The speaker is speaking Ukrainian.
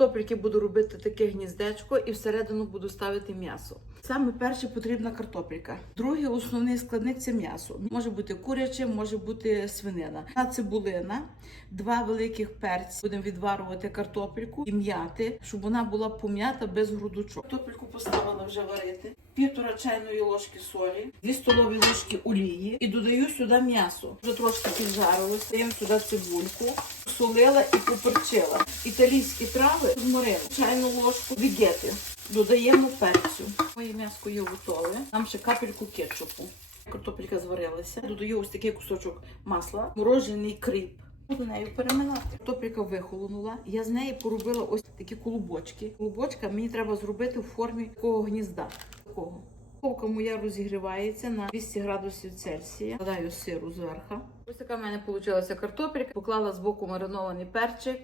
картопельки буду робити таке гніздечко і всередину буду ставити м'ясо. Саме перше потрібна картопелька. Другий основний складник це м'ясо. Може бути куряче, може бути свинина. На цибулина, два великих перці. Будемо відварювати картопельку і м'яти, щоб вона була пом'ята без грудочок. Картопельку поставила вже варити. Півтора чайної ложки солі, дві столові ложки олії і додаю сюди м'ясо. Вже трошки піджарилося. Даємо сюди цибульку, солила і поперчила. Італійські трави зморили, чайну ложку вігети. Додаємо перцю. Моє м'ясо є готове. Нам ще капельку кетчупу. Картопелька зварилася. Додаю ось такий кусочок масла, морожений кріп. Буду нею переминати. Картопелька вихолонула. Я з неї поробила ось такі колобочки. Колобочка мені треба зробити в формі такого гнізда. Такого. Духовка моя розігрівається на 200 градусів Цельсія. Додаю сиру зверху. Ось така в мене вийшла картопелька. Поклала з боку маринований перчик,